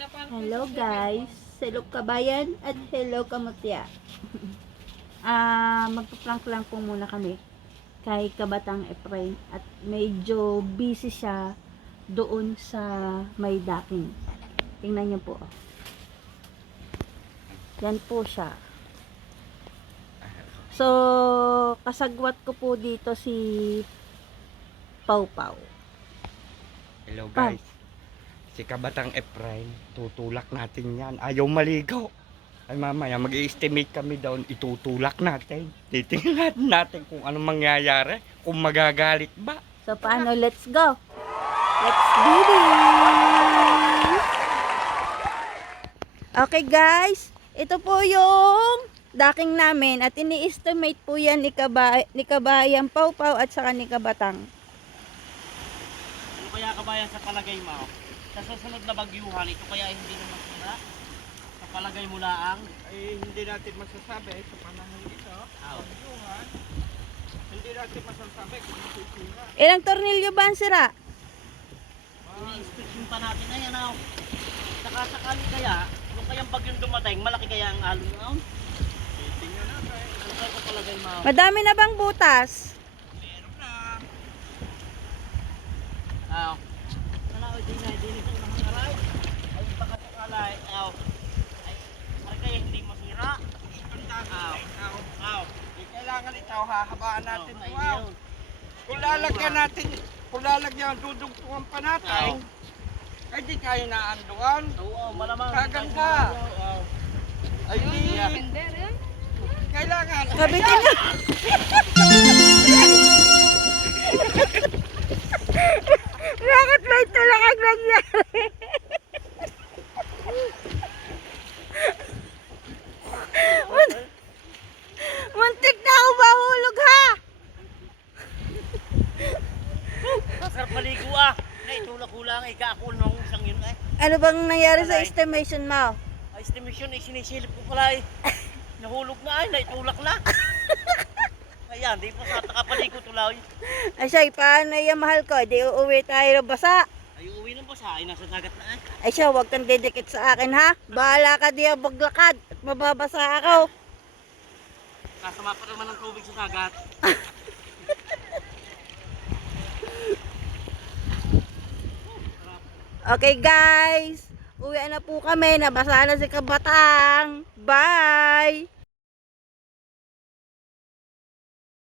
Hello guys, hello kabayan at hello kamutya. Magpa-prank lang po muna kami kay Kabatang Efrain at medyo busy siya doon sa may docking. Tingnan niyo po. Yan po siya. So, kasagwat ko po dito si Pau Pau. Hello guys. Si Kabatang Efrain, tutulak natin yan. Ayaw maligaw. Ay mamaya mag-i-estimate kami doon, itutulak natin. Titingnan natin kung anong mangyayari, kung magagalit ba. So, paano? Let's go! Let's do this! Okay guys, ito po yung docking namin at ini-estimate po yan ni Kabayang Pau Pau at saka ni Kabatang. Ano kaya kabayan sa palagay mo? Sa susunod na bagyuhan, ito kaya hindi naman sira? Sa palagay mo laang? Ay hindi natin masasabi sa panahon ito. Bagyuhan. Hindi natin masasabi kung masisira. Ilang tornilyo ba ang sira? Ini-inspection pa natin na yan. Saka sakali kaya, kung kayang bagyong dumating, malaki kaya ang alon noon? Titingnan natin. Ano kaya sa palagay mo? Madami na bang butas? Meron na. Nalaoy din na, din ito ng aray. Ay, baka sakalay. Ay, kaya hindi masira. Di kailangan ito, hahabaan natin. Ay, Wow. yun. Kung lalagyan, dudugtungan pa natin. Ay di kayo naanduan. Oo, malamang. Kaganda. Ay di. Kailangan. Kabitin nyo! Bakit may tulak ang nangyari? Muntik na ako mahulog ha! Masarap maligo ah. Naitulak ko lang, ikaakul nung isang yun eh. Ano bang nangyari sa estimation mo? Estimation ay sinisilip ko pala eh. Nahulog na ay, naitulak na. Ayan, di pa sa takapaligo tulay. Ay siya, paano yan mahal ko? Di uuwi tayo ng basa. Ay, uuwi ng basa, ay nasa dagat na eh. Ay siya, huwag kang didikit sa akin ha. Bahala ka diya maglakad at mababasa ako. Kasama pa naman ng tubig sa dagat. Okay guys, uwi na po kami. Nabasa na si Kabatang. Bye!